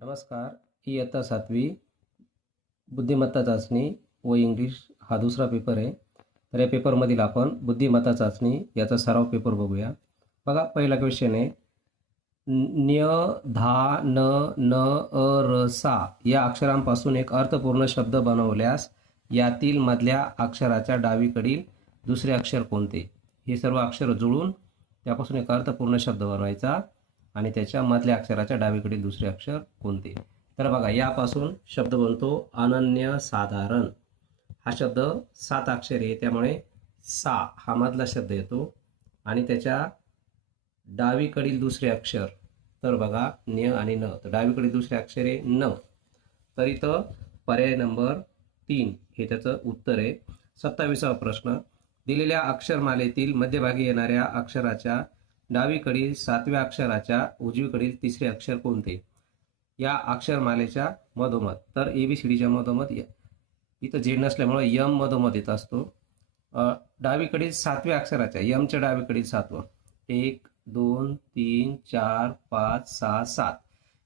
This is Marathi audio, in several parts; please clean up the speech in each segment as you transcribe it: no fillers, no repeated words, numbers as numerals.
नमस्कार. इयत्ता 7वी बुद्धिमत्ता चाचणी व इंग्लिश हा दुसरा पेपर आहे. तर या पेपरमधील आपण बुद्धिमत्ता चाचणी याचा सराव पेपर बघूया. बघा, पहिला क्वेश्चन आहे. न्य, धा, न, न, र, सा या अक्षरांपासून एक अर्थपूर्ण शब्द बनवल्यास यातील मधल्या अक्षराच्या डावीकडील दुसरे अक्षर कोणते? हे सर्व अक्षर जुळून त्यापासून एक अर्थपूर्ण शब्द बनवायचा आणि त्याच्या मधल्या अक्षराच्या डावीकडील दुसरे अक्षर कोणते? तर बघा, यापासून शब्द बनतो अनन्यसाधारण. हा शब्द 7 अक्षरी आहे, त्यामुळे सा हा मधला शब्द येतो आणि त्याच्या डावीकडील दुसरे अक्षर, तर बघा न्य आणि न, तर डावीकडील दुसरे अक्षर आहे न. तर इथं पर्याय नंबर 3 हे त्याचं उत्तर आहे. 27वा प्रश्न. दिलेल्या अक्षरमालेतील मध्यभागी येणाऱ्या अक्षराच्या डावीकडील 7व्या अक्षराच्या उजवीकडील तिसरे अक्षर कोणते? या अक्षरमालेच्या मधोमध, तर ABCDच्या मधोमध इथं झेड नसल्यामुळे यम मधोमध येत असतो. डावीकडील 7व्या अक्षराच्या यमच्या डावीकडील 7वं, 1 2 3 4 5 6 7,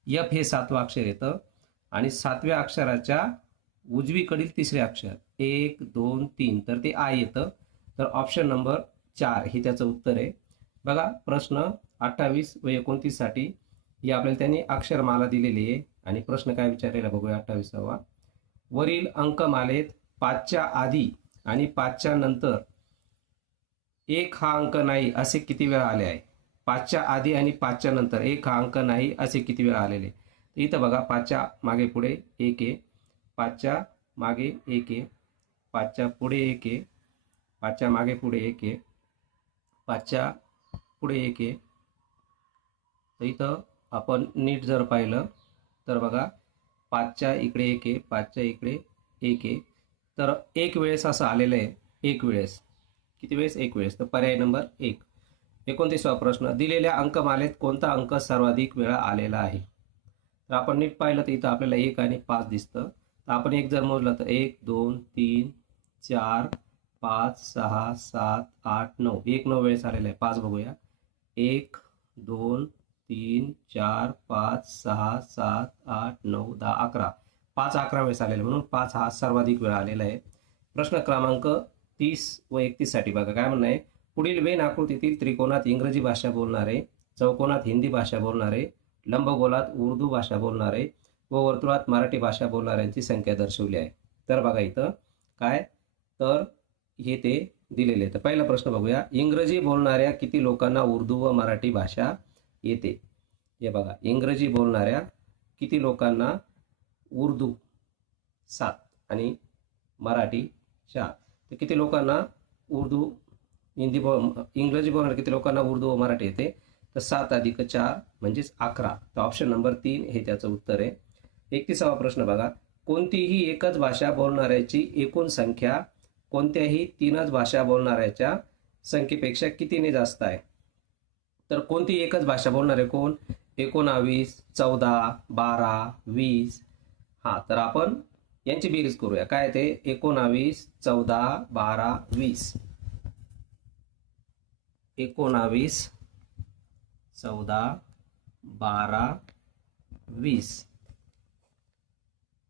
यफ हे 7वं अक्षर येतं आणि 7व्या अक्षराच्या उजवीकडील तिसरे अक्षर 1 2 3, तर ते आय येतं. तर ऑप्शन नंबर 4 हे त्याचं उत्तर आहे. बघा, प्रश्न 28 व 29 साठी ही आपल्याला त्यांनी अक्षरमाला दिलेली आहे आणि प्रश्न काय विचारलेला बघूया. 28वा. वरील अंकमालेत 5च्या आधी आणि 5च्या नंतर 1 हा अंक नाही असे किती वेळा आले आहे? 5च्या आधी आणि 5च्या नंतर 1 हा अंक नाही असे किती वेळा आलेले? तर इथं बघा, 5च्या मागे पुढे 1 आहे, 5च्या मागे 1 आहे, 5च्या पुढे 1 आहे, 5च्या मागे पुढे 1 आहे, 5च्या पुढे 1 आहे. तर इथं आपण नीट जर पाहिलं तर बघा, 5च्या इकडे 1 आहे, 5च्या इकडे 1 आहे. तर एक वेळेस असं आलेलं आहे. एक वेळेस किती वेळेस? एक वेळेस. तर पर्याय नंबर 1. 29वा प्रश्न. दिलेल्या अंकमालेत कोणता अंक सर्वाधिक वेळा आलेला आहे? तर आपण नीट पाहिलं तर इथं आपल्याला 1 आणि 5 दिसतं. तर आपण 1 जर मोजलं तर 1 2 3 4 5 6 7 8 9, 1 9 वेळेस आलेला आहे. 5 बघूया. 1 2 3 4 5 6 7 8 9 10 11, 5 11 वेळेस आलेला, म्हणून 5 हा सर्वाधिक वेळा आलेला आहे. प्रश्न क्रमांक 30 व 31 साठी बघा, काय म्हणणं आहे. पुढील वेन आकृतीतील त्रिकोणात इंग्रजी भाषा बोलणारे, चौकोनात हिंदी भाषा बोलणारे, लंबगोलात उर्दू भाषा बोलणारे व वर्तुळात मराठी भाषा बोलणाऱ्यांची संख्या दर्शवली आहे. तर बघा इथं काय, तर हे ते दिलेले. तर पहिला प्रश्न बघूया. इंग्रजी बोलणाऱ्या किती लोकांना उर्दू व मराठी भाषा येते? हे बघा, इंग्रजी बोलणाऱ्या किती लोकांना उर्दू 7 आणि मराठी 4, तर किती लोकांना उर्दू इंग्रजी बोलणाऱ्या किती लोकांना उर्दू व मराठी येते? तर 7 अधिक 4 म्हणजेच 11. तर ऑप्शन नंबर 3 हे त्याचं उत्तर आहे. 31वा प्रश्न बघा. कोणतीही एकच भाषा बोलणाऱ्याची एकूण संख्या कोणत्याही 3च भाषा बोलणाऱ्याच्या संख्येपेक्षा कितीने जास्त आहे? तर कोणती एकच भाषा बोलणारे कोण? 19 14 12 20. हा, तर आपण यांची बेरीज करूया. काय ते? 19 14 12 20. 19 14 12 20.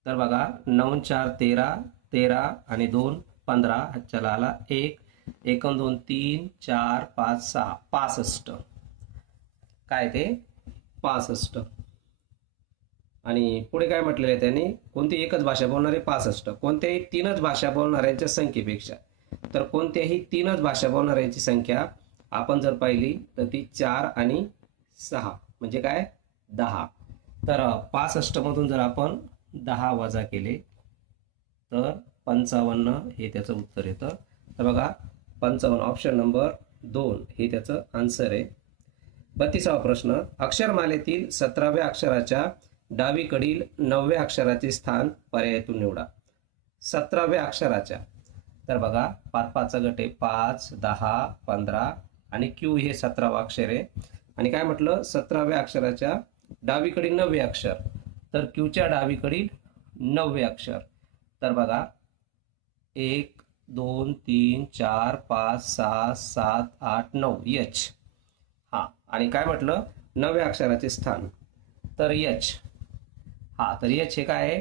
तर बघा, 9 4 13 13 आणि 2 15, चला आला 1 1 2 3 4 5 6 65. काय ते? 65. आणि पुढे काय म्हटलेलं आहे त्यांनी? कोणती एकच भाषा बोलणारे 65, कोणत्याही 3च भाषा बोलणाऱ्यांच्या संख्येपेक्षा. तर कोणत्याही 3च भाषा बोलणाऱ्यांची संख्या आपण जर पाहिली तर ती 4 आणि 6 म्हणजे काय? 10. तर 65 मधून जर आपण 10 वजा केले तर 55 हे त्याचं उत्तर येतं. तर बघा, 55 ऑप्शन नंबर 2 हे त्याचं आन्सर आहे. 32वा प्रश्न. अक्षरमालेतील 17व्या अक्षराच्या डावीकडील 9व्या अक्षराचे स्थान पर्यायातून निवडा. 17व्या अक्षराच्या, तर बघा 5 5चा गट आहे, 5 10 15 आणि क्यू हे 17वा अक्षर आहे. आणि काय म्हटलं? 17व्या अक्षराच्या डावीकडील 9वे अक्षर, तर क्यूच्या डावीकडील 9वे अक्षर. तर बघा 1 2 3 4 5 6 7 8 9 एच. हा, आणि काय म्हटलं? 9व्या अक्षराचे स्थान, तर एच. हा, तर एच हे काय आहे,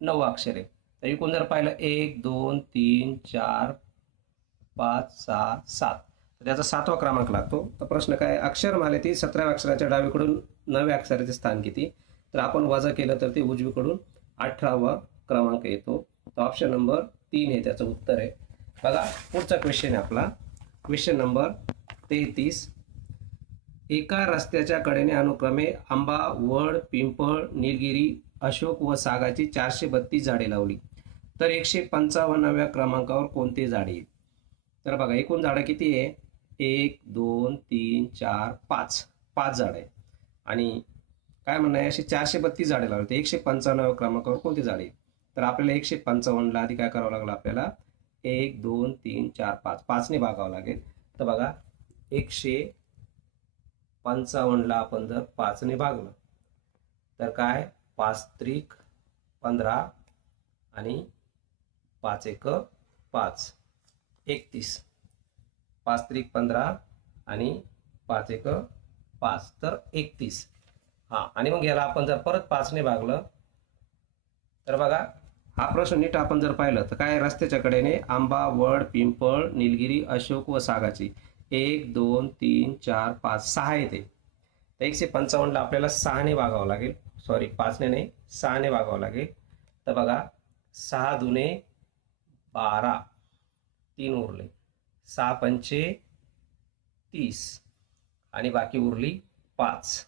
9 अक्षर आहे. तर एकूण जर पाहिलं 1 2 3 4 5 6 7, तर त्याचा 7वा क्रमांक लागतो. तर प्रश्न काय, अक्षरमालेतील 17व्या अक्षराच्या डावीकडून 9व्या अक्षराचे स्थान किती? तर आपण वजा केलं तर ते उजवीकडून 18वा क्रमांक येतो. तर ऑप्शन नंबर 3 हे त्याचं उत्तर आहे. बघा पुढचा क्वेश्चन आहे आपला, क्वेश्चन नंबर 33. एका रस्त्याच्या कडेने अनुक्रमे आंबा, वड, पिंपळ, निलगिरी, अशोक व सागाची 432 झाडे लावली, तर 155व्या क्रमांकावर कोणते झाड येईल? तर बघा एकूण झाडं किती आहे, 1 2 3 4 5, 5 झाड आहे. आणि काय म्हणणं आहे, असे 432 झाडे लावली, तर 155व्या क्रमांकावर कोणते झाड येईल? तर आपल्याला 155ला आधी काय करावं लागलं, आपल्याला 1 2 3 4 5, 5ने भागावं लागेल. तर बघा 155ला आपण जर 5ने भागलं तर काय, 5 त्रिक 15 आणि 5 एक 5, 31. 5 त्रिक 15 आणि 5 एक 5, तर 31. हा, आणि मग याला आपण जर परत 5ने भागलं तर बघा हा प्रश्न नीट आपण जर पाहिलं तर काय, रस्त्याच्या कडेने आंबा, वड, पिंपळ, निलगिरी, अशोक व सागाची 1 2 3 4 5 6 येते. तर 155ला आपल्याला 6ने भागावं लागेल, सॉरी 5ने नाही 6ने भागावं लागेल. तर बघा 6 दुने 12, 3 उरले, 6 पंचे 30 आणि बाकी उरली 5.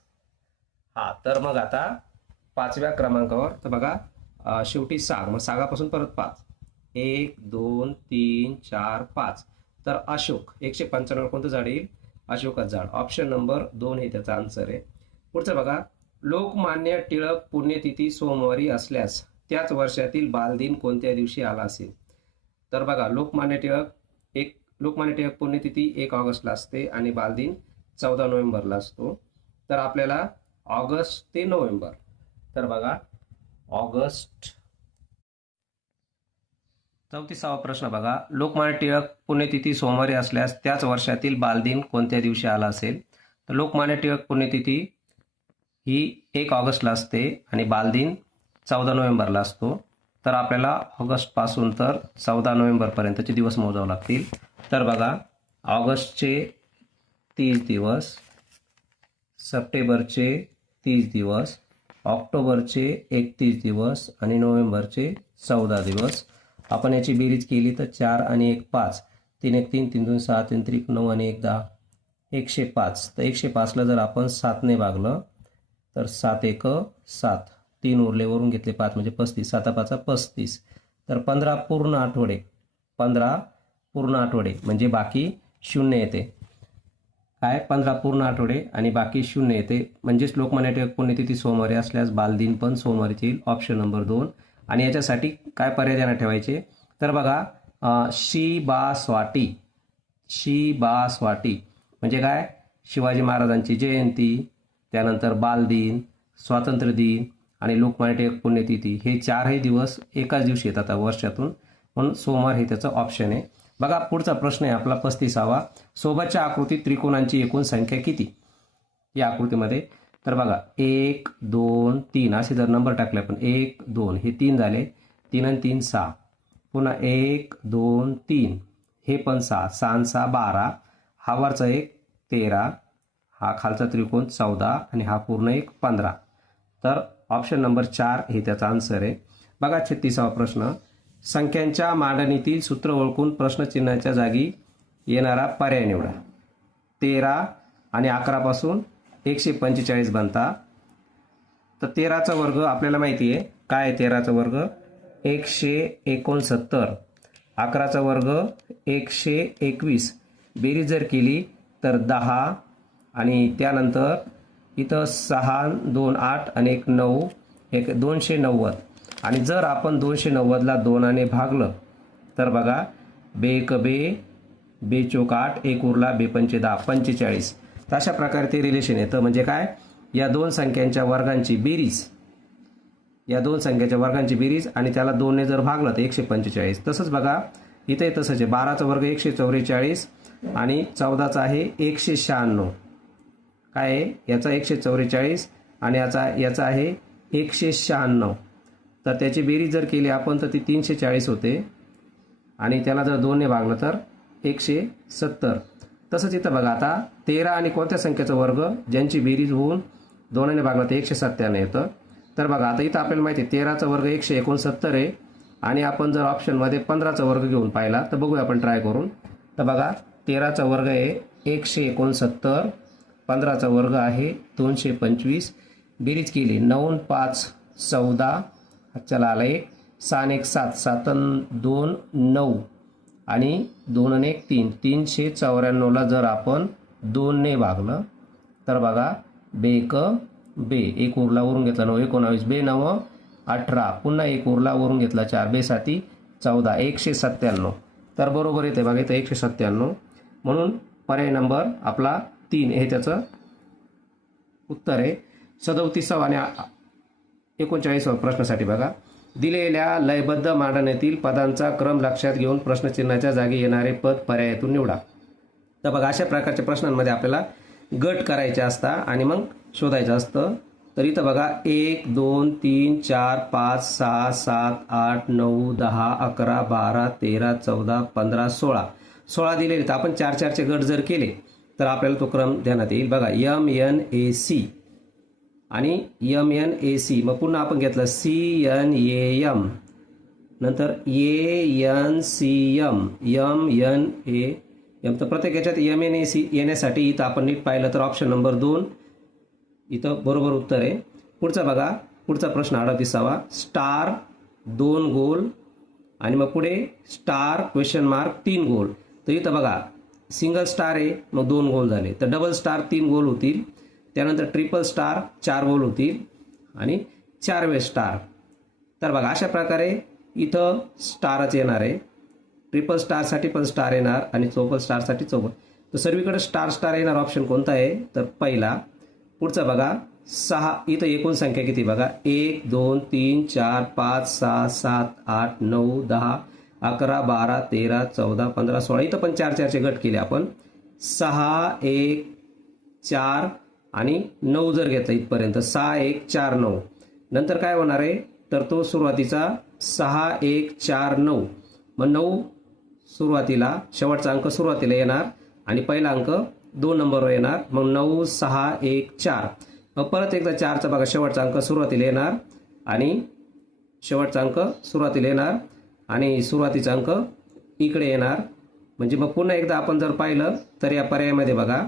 हा, तर मग आता 5व्या क्रमांकावर, तर बघा शेवटी साग, मग सागापासून परत 5, 1 2 3 4 5, तर अशोक 155 कोणतं झाड येईल, अशोकाचं झाड. ऑप्शन नंबर 2 हे त्याचा आन्सर आहे. पुढचं बघा, लोकमान्य टिळक पुण्यतिथी सोमवारी असल्यास त्याच वर्षातील बालदिन कोणत्या दिवशी आला असेल? तर बघा लोकमान्य टिळक पुण्यतिथी 1 ऑगस्टला असते आणि बालदिन 14 नोव्हेंबरला असतो. तर आपल्याला ऑगस्ट ते नोव्हेंबर, तर बघा ऑगस्ट. 34वा प्रश्न बघा, लोकमान्य टिळक पुण्यतिथी सोमवारी असल्यास त्याच वर्षातील बालदिन कोणत्या दिवशी आला असेल? तर लोकमान्य टिळक पुण्यतिथी ही 1 ऑगस्टला असते आणि बालदिन 14 नोव्हेंबरला असतो. तर आपल्याला ऑगस्टपासून तर 14 नोव्हेंबरपर्यंतचे दिवस मोजावे लागतील. तर बघा ऑगस्टचे 30 दिवस, सप्टेंबरचे 30 दिवस, ऑक्टोबरचे 31 दिवस आणि नोव्हेंबरचे 14 दिवस. आपण याची बेरीज केली तर 4 आणि 1 5, 3 1 3, 3 2 6, 3 3 9 आणि 1 10, 105. तर 105ला जर आपण 7ने भागलं तर 7 1 7, 3 उरले, वरून घेतले 5 म्हणजे 35, 7 5 35. तर 15 पूर्ण आठवडे, 15 पूर्ण आठवडे म्हणजे बाकी 0 येते. काय, 15 पूर्ण आठवडे आणि बाकी 0 येते, म्हणजेच लोकमान्य टिळक पुण्यतिथी सोमवारी असल्यास बालदिन पण सोमवारीच येईल. Option number 2. आणि याच्यासाठी काय पर्याय देण्यात ठेवायचे, तर बघा शी बा स्वाटी, शी बा स्वाटी म्हणजे काय, शिवाजी महाराजांची जयंती, त्यानंतर बालदिन, स्वातंत्र्य दिन आणि लोकमान्य टिळक पुण्यतिथी हे 4ही दिवस एकाच दिवशी येतात वर्षातून, म्हणून सोमवार हे त्याचं ऑप्शन आहे. बघा पुढचा प्रश्न आहे आपला 35वा. सोबतच्या आकृतीत त्रिकोणांची एकूण संख्या किती या आकृतीमध्ये? तर बघा 1 2 3 असे जर नंबर टाकले आपण, 1 2 हे 3 झाले, 3 आणि 3 6, पुन्हा 1 2 3 हे पण 6, 6 आणि 6 12, हा वरचा एक 13, हा खालचा त्रिकोण 14 आणि हा पूर्ण एक 15. तर ऑप्शन नंबर 4 हे त्याचा आन्सर आहे. बघा 36वा प्रश्न, संख्यांच्या मांडणीतील सूत्र ओळखून प्रश्नचिन्हाच्या जागी येणारा पर्याय निवडा. 13 आणि 11 पासून 145 बनता. तर 13चा वर्ग आपल्याला माहिती आहे काय, 13चा वर्ग 169, 11चा वर्ग 121, बेरीज जर केली तर 10 आणि त्यानंतर इथं 6 2 8 आणि 1 9, 290. आणि जर आपण 290ला 2ने भागलं तर बघा बे 1 बे, बे चोक 8, 1 उरला, बे पंचे 10, 45. तर अशा प्रकारे ते रिलेशन येतं. म्हणजे काय, या दोन संख्यांच्या वर्गांची बेरीज, या दोन संख्याच्या वर्गांची बेरीज आणि त्याला 2ने जर भागलं तर 145. तसंच बघा इथे तसंच आहे, 12चा वर्ग 144 आणि 14चा आहे 196. काय आहे, याचा 144 आणि याचा आहे 196. तर त्याची बेरीज जर केली आपण तर ती 340 होते आणि त्याला जर 2 ने भागलं तर 170. तसंच इथं बघा आता 13 आणि कोणत्या संख्येचा वर्ग ज्यांची बेरीज होऊन 2 ने भागलं तर 197 येतं. तर बघा आता इथं आपल्याला माहिती आहे 13चा वर्ग 169 आहे आणि आपण जर ऑप्शनमध्ये 15चा वर्ग घेऊन पाहिला तर बघूया आपण ट्राय करून. तर बघा 13चा वर्ग आहे 169, 15चा वर्ग आहे 225. बेरीज केली 9 5 14, चला आला 1, 6 1 7, 7 2 9 आणि 2 1 3, 394ला जर आपण 2 ने भागलं तर बघा बेक बे, एक उरला वरून घेतला 9 19, बे 9 18, पुन्हा एक उरला वरून घेतला 4, बे 7 14, 197. तर बरोबर येते बघा इथं 197. म्हणून पर्याय नंबर आपला 3 हे त्याचं उत्तर आहे. 37 आणि 39 प्रश्नासाठी बघा, दिलेल्या लयबद्ध मांडणीतील पदांचा क्रम लक्षात घेऊन प्रश्नचिन्हाच्या जागी येणारे पद पर्यायातून निवडा. तर बघा अशा प्रकारच्या प्रश्नांमध्ये आपल्याला गट करायचे असतात आणि मग शोधायचं असतं. तर इथं बघा 1 2 3 4 5 6 7 8 9 10 11 12 13 14 15 16 दिलेले. तर आपण 4-4चे गट जर केले तर आपल्याला तो क्रम ध्यानात येईल. बघा MNAC आणि MNAC, मग पुन्हा आपण घेतलं CNAM, नंतर ANCM, MNAM. तर प्रत्येक याच्यात MNAC येण्यासाठी इथं आपण नीट पाहिलं तर ऑप्शन नंबर 2 इथं बरोबर उत्तर आहे. पुढचा बघा, पुढचा प्रश्न 38वा, स्टार 2 गोल आणि मग पुढे स्टार क्वेश्चन मार्क 3 गोल. तर इथं बघा सिंगल स्टार आहे मग 2 गोल झाले, तर डबल स्टार 3 गोल होतील, त्यानंतर ट्रिपल स्टार 4 गोल होतील आणि 4 वे स्टार. तर बघा अशा प्रकारे इथं स्टारच येणार आहे. ट्रिपल स्टारसाठी पण स्टार येणार आणि चौपल स्टारसाठी चौपल. तर सर्वीकडे स्टार येणार ऑप्शन कोणता आहे तर पहिला. पुढचा बघा 6, इथं एकूण संख्या किती बघा 1 2 3 4 5 6 7 8 9 10 11 12 13 14 15 16. इथं पण 4-4चे गट केले आपण. 6 1 4 आणि 9 जर घेतला इथपर्यंत 6 1 4 9. नंतर काय होणार आहे तर तो सुरुवातीचा 6 1 4 9, मग 9 सुरुवातीला, शेवटचा अंक सुरुवातीला येणार आणि पहिला अंक 2 नंबरवर येणार. मग 9 6 1 4. मग परत एकदा 4चा बघा शेवटचा अंक सुरुवातीला येणार आणि शेवटचा अंक सुरुवातीला येणार आणि सुरुवातीचा अंक इकडे येणार. म्हणजे मग पुन्हा एकदा आपण जर पाहिलं तर या पर्यायामध्ये बघा,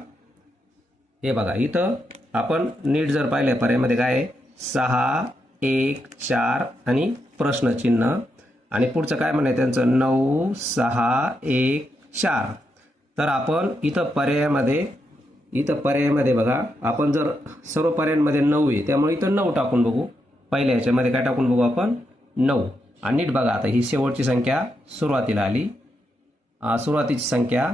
हे बघा इथं आपण नीट जर पाहिलं पर्यायामध्ये काय आहे 6 1 4 आणि प्रश्नचिन्ह आणि पुढचं काय म्हणाय त्यांचं 9 6 1 4. तर आपण इथं पर्यायामध्ये बघा आपण जर सर्व पर्यायांमध्ये 9 आहे त्यामुळे इथं 9 टाकून बघू. पहिल्या ह्याच्यामध्ये काय टाकून बघू आपण 9. आणि नीट बघा आता ही शेवटची संख्या सुरुवातीला आली, सुरुवातीची संख्या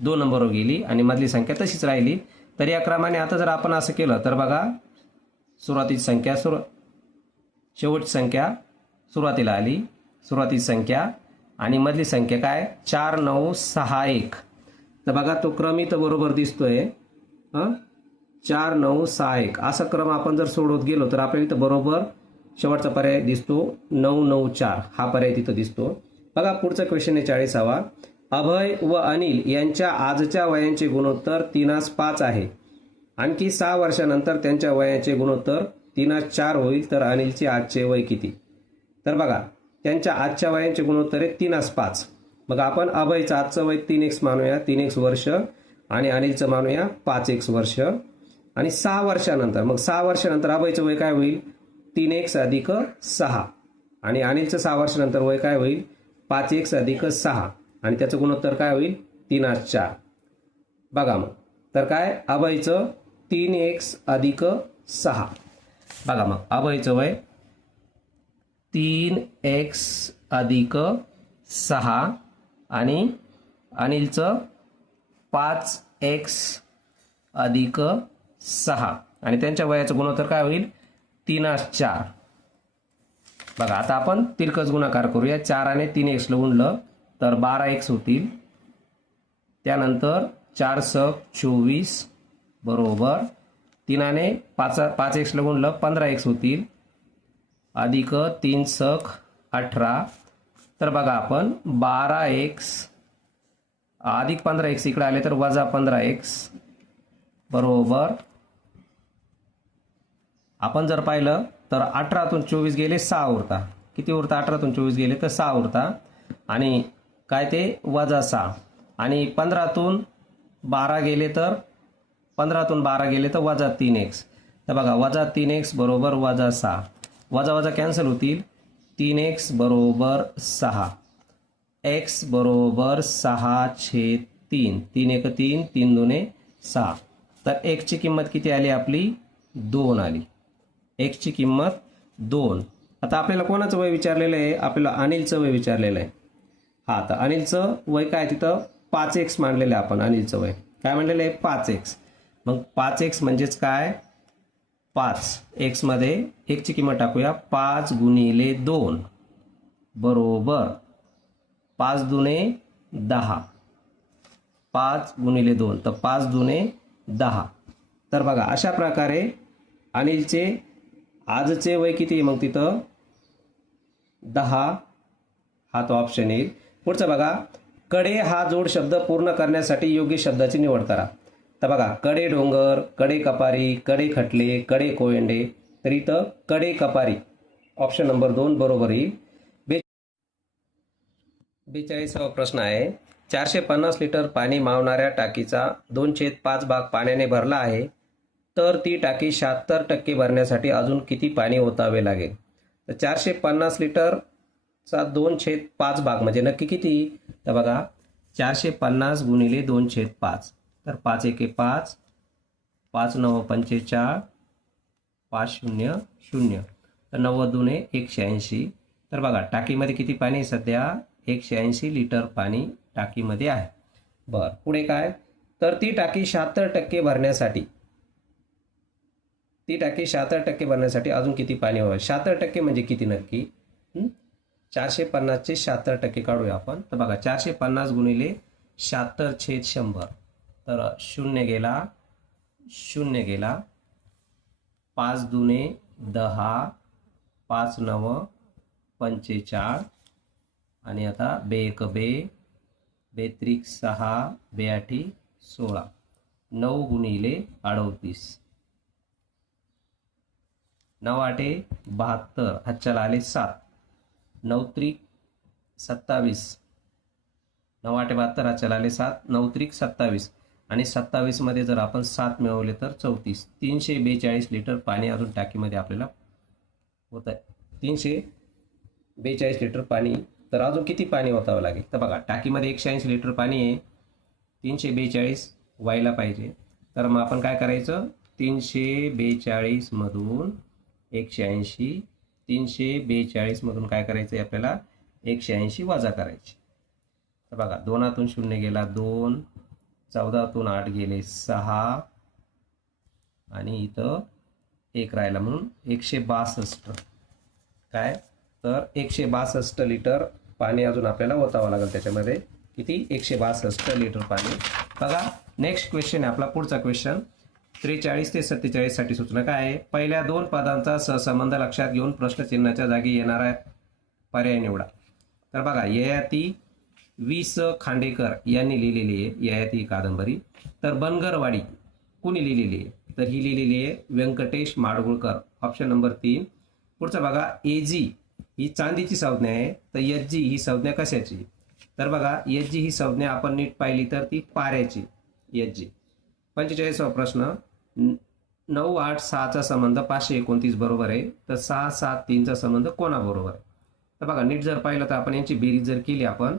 2 नंबरवर गेली आणि मधली संख्या तशीच राहिली. तर या क्रमाने आता जर आपण असं केलं तर बघा सुरुवातीची संख्या शेवटची संख्या सुरुवातीला आली, सुरुवातीची संख्या आणि मधली संख्या काय 4 9 6 1. तर बघा तो क्रम इथं बरोबर दिसतोय 4 9 6 1. असा क्रम आपण जर सोडवत गेलो तर आपल्याला इथं बरोबर शेवटचा पर्याय दिसतो 9 9 4 हा पर्याय तिथं दिसतो. बघा पुढचा क्वेश्चन आहे 40वा, अभय व अनिल यांच्या आजच्या वयांचे गुणोत्तर 3:5 आहे. आणखी 6 वर्षानंतर त्यांच्या वयाचे गुणोत्तर 3:4 होईल, तर अनिलचे आजचे वय किती? तर बघा त्यांच्या आजच्या वयांचे गुणोत्तर आहे 3:5. मग आपण अभयचं आजचं वय 3x मानूया, 3x वर्ष, आणि अनिलचं मानूया 5x वर्ष. आणि 6 वर्षानंतर, मग 6 वर्षानंतर अभयचं वय काय होईल 3x अधिक 6 आणि अनिलचं 6 वर्षानंतर वय काय होईल 5x अधिक 6 आणि त्याचं गुणोत्तर काय होईल 3:4. बघा मग तर काय अभयचं 3x अधिक 6. बघा मग अभयचं वय 3x अधिक 6 आणि अनिलचं 5x अधिक 6 आणि त्यांच्या वयाचं गुणोत्तर काय होईल 3:4. बघा आता आपण तिरकस गुणाकार करूया. 4 आणि 3x ला गुणलं तर 12x होतील. त्यानंतर 4 × 24 बरोबर 3 आणि 5x ला गुणलं 15x होतील. अधिक 3 सक 18. तर बघा आपण 12x अधिक 15x इकडे आले तर वजा 15x बरोबर, आपण जर पाहिलं तर 18तून 24 गेले 6 उरता. किती उरता? 18तून 24 गेले तर 6 उरता. आणि काय ते वजा 6. आणि 15तून 12 गेले तर वजा 3x. तर बघा वजा 3x बरोबर वजा 6. वजा वजा कॅन्सल होतील. 3x बरोबर 6. x बरोबर 6/3. 3 1 3, 3 2 6. तर x ची किंमत किती आली आपली? 2 आली. x ची किंमत 2. आता आपल्याला कोणाचं वय विचारलेलं आहे? आपल्याला अनिलचं वय विचारलेलं आहे. हा, तर अनिलचं वय काय तिथं 5x मांडलेलं आहे आपण. अनिलचं वय काय मांडलेलं आहे? 5x. मग 5x म्हणजेच काय? 5. x मध्ये x ची किंमत टाकूया. 5 गुणिले 2 बरोबर 5 दुने 10. 5 गुणिले 2 तर 5 दुने 10. तर बघा अशा प्रकारे अनिलचे आजचे वय किती आहे? मग तिथं 10 हा तो ऑप्शन येईल. पुढचं बघा, कडे हा जोड शब्द पूर्ण करण्यासाठी योग्य शब्दाची निवड करा. तर बघा, कडे डोंगर, कडे कपारी, कडे खटले, कडे कोयंडे. तर इथं कडे कपारी ऑप्शन नंबर 2 बरोबर येईल. 42वा प्रश्न आहे. 450 लिटर पाणी मावणाऱ्या टाकीचा 2/5 भाग पाण्याने भरला आहे, तर ती टाकी 76% भरण्यासाठी अजून किती पाणी ओतावे लागेल? तर 450 लिटरचा 2/5 भाग म्हणजे नक्की किती? तर बघा, 450 गुणिले 2/5. तर 5 1 5, 5 9 45, 5 0 0. तर 90 दुने 180. तर बघा टाकीमध्ये किती पाणी आहे? सध्या 180 लिटर पाणी टाकीमध्ये आहे. बरं, पुढे काय? तर ती टाकी 76% भरण्यासाठी अजून किती पाणी हवं? 76% म्हणजे किती नक्की? 450चे 76% काढूया आपण. तर बघा, 450 गुणिले 76/100. तर 0 गेला. 5 दुने 10, 5 9 45. आणि आता 2 1 2, 2 3 6, 2 8 16. 9 गुणिले 38. 9 8 72. हातच्याला आले 7. 9 3 27. 9 8 72, हातच्याला आले 7. 9 3 27. आणि 27 मध्ये जर आपण 7 मिळवले तर 34. 342 लिटर पाणी अजून टाकीमध्ये आपल्याला होत आहे. 342 लिटर पाणी. तर अजून किती पाणी ओतावं लागेल? तर बघा, टाकीमध्ये 180 लिटर पाणी आहे, 342 व्हायला पाहिजे. तर मग आपण काय करायचं? 342 मधून 180, 342 मधून काय करायचं आहे आपल्याला? 180 वजा करायची. तर बघा, 2तून 0 गेला 2, 14तून 8 गेले 6, आणि इथं 1 राहिला म्हणून 162. काय? तर 162 लिटर पाणी अजून आपल्याला ओतावं लागेल त्याच्यामध्ये. किती? 162 लिटर पाणी. बघा, नेक्स्ट क्वेश्चन आहे आपला. पुढचा क्वेश्चन 43 ते 47 साठी सूचना काय आहे? पहिल्या 2 पदांचा सहसंबंध लक्षात घेऊन प्रश्नचिन्हाच्या जागी येणारा पर्याय निवडा. तर बघा, ययाती वि.स. खांडेकर यांनी लिहिलेली आहे ययाती कादंबरी. तर बनगरवाडी कुणी लिहिलेली आहे? तर ही लिहिलेली आहे व्यंकटेश माडगुळकर. Option number 3. पुढचं बघा, एजी ही चांदीची संज्ञा आहे, तर एच ही संज्ञा कशाची? तर बघा, एच ही संज्ञा आपण नीट पाहिली तर ती पाऱ्याची. एच 45वा प्रश्न, 9 8 6चा संबंध 529 बरोबर आहे, तर 6 7 3चा संबंध कोणाबरोबर आहे? तर बघा, नीट जर पाहिलं तर आपण यांची बेरीज जर केली आपण,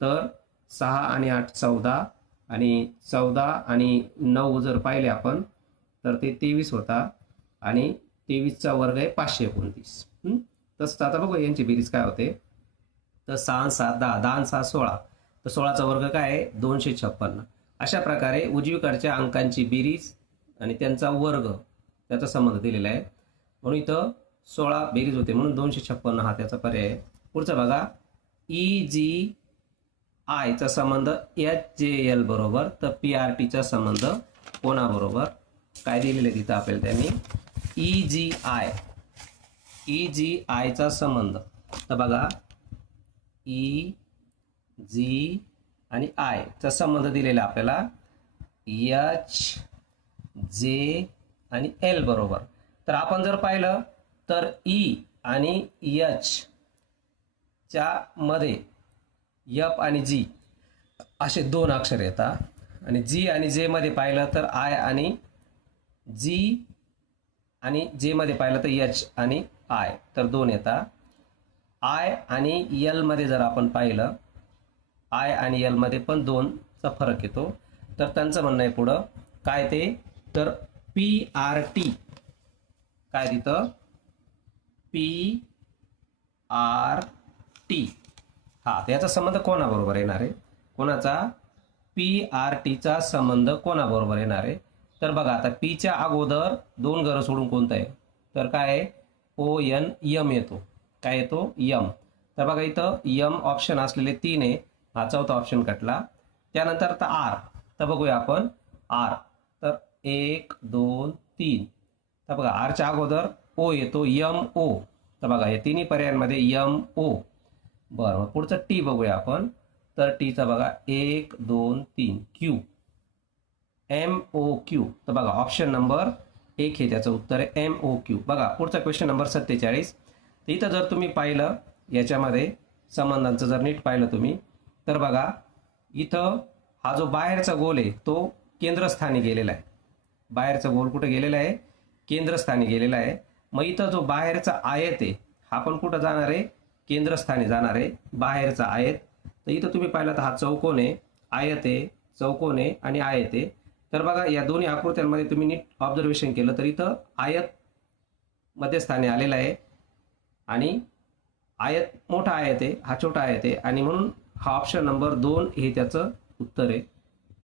तर 6 आणि 8 14, आणि 14 आणि 9 जर पाहिले आपण तर ते 23 होता, आणि 23चा वर्ग आहे 529. तसंच आता बघू यांची बेरीज काय होते. तर 6 7 10, 10 6 16, तर 16चा वर्ग काय आहे? 256. अशा प्रकारे उजवीकडच्या अंकांची बेरीज आणि त्यांचा वर्ग त्याचा संबंध दिलेला आहे, म्हणून इथं 16 बेरीज होते म्हणून 256 हा त्याचा पर्याय आहे. पुढचा बघा, EGI चा संबंध HJL बरोबर, तर PRT चा संबंध कोणाबरोबर? काय दिलेलं आहे तिथं आपल्याला त्यांनी? EGI ई जी आयचा संबंध. तर बघा ई जी आणि आयचा संबंध दिलेला आपल्याला एच जे आणि एल बरोबर. तर आपण जर पाहिलं तर ई आणि एच च्या मध्ये एफ आणि जी असे दोन अक्षर येतात, आणि जी आणि जे मध्ये पाहिलं तर आय आणि जी, आणि जे मध्ये पाहिलं तर एच आणि आय तर दोन येतात. आय आणि एल मध्ये जर आपण पाहिलं, आय आणि एल मध्ये पण दोनचा फरक येतो. तर त्यांचं म्हणणं आहे पुढं काय ते, तर पी आर टी काय तिथं पी आर टी. हा, याचा संबंध कोणाबरोबर येणार आहे, कोणाचा, पी आर टीचा संबंध कोणाबरोबर येणार आहे. तर बघा आता पीच्या अगोदर दोन घरं सोडून कोणतं आहे, तर काय आहे, ओ एन यम येतो. काय येतो, यम. तर बघा इथं यम ऑप्शन असलेले 3 आहे, हा चौथा ऑप्शन कटला. त्यानंतर तर आर, तर बघूया आपण आर. तर 1 2 3. तर बघा आरच्या अगोदर ओ येतो, यम ओ. तर बघा या तिन्ही पर्यायांमध्ये यम ओ. बरं, मग पुढचं टी बघूया आपण. तर टीचा बघा 1 2 3 क्यू, एम ओ क्यू. तर बघा ऑप्शन नंबर 1 हे त्याचं उत्तर आहे, एम ओ क्यू. बघा पुढचा क्वेश्चन नंबर 47. तर इथं जर तुम्ही पाहिलं याच्यामध्ये संबंधांचं जर नीट पाहिलं तुम्ही, तर बघा इथं हा जो बाहेरचा गोल आहे तो केंद्रस्थानी गेलेला आहे. बाहेरचा गोल कुठे गेलेला आहे, केंद्रस्थानी गेलेला आहे. मग इथं जो बाहेरचा आयत आहे हा पण कुठं जाणार आहे, केंद्रस्थानी जाणार आहे, बाहेरचा आयत. तर इथं तुम्ही पाहिलं तर हा चौकोन आहे, आयत आहे, चौकोन आहे आणि आयत आहे. तर बघा या दोन्ही आकृत्यांमध्ये तुम्ही नीट ऑब्झर्वेशन केलं तर इथं आयत मध्यस्थानी आलेला आहे, आणि आयत मोठा आयत आहे, हा छोटा आयत आहे, आणि म्हणून हा ऑप्शन नंबर 2 हे त्याचं उत्तर आहे.